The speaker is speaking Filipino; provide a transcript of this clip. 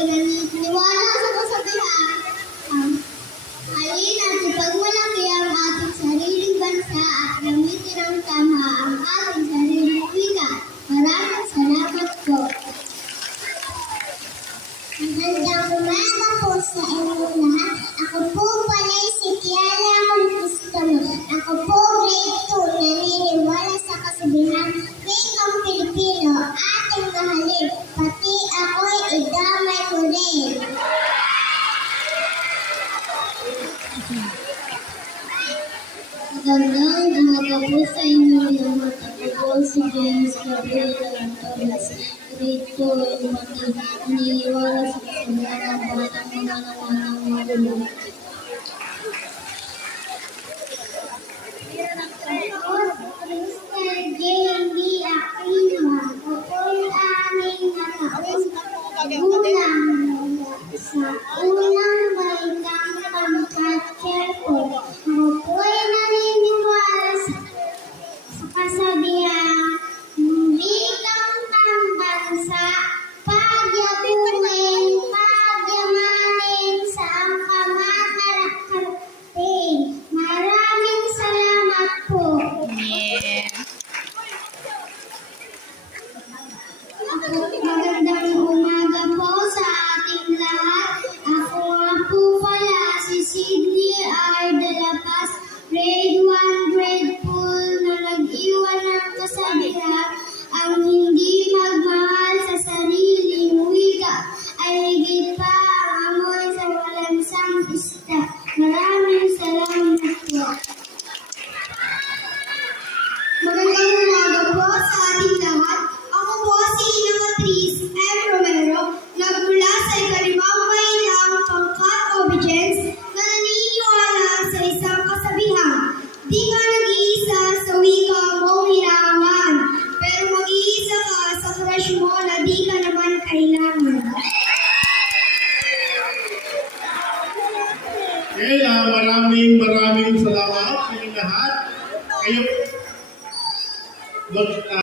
ako'y naniniwala sa kasabihan. Halina't ipagmalaki ang ating sariling bansa at gamitin ang tama ang ating sariling wika. Maraming salamat po. Magandang umaga po sa inyong lahat. Ako po pala si Kiara Montistomo. Ako po grade 2, naniniwala sa kasabihan, wikang Pilipino, ating mahalin, pati ako'y idamay ko rin. Magandang umaga po sa inyong lahat. Ako po si James Gabriel Antones, grade 2, naniniwala sa kasabihan ng batang mga magulang. Mr. J.B. Aquino, ako po'y aming nakausap. Una,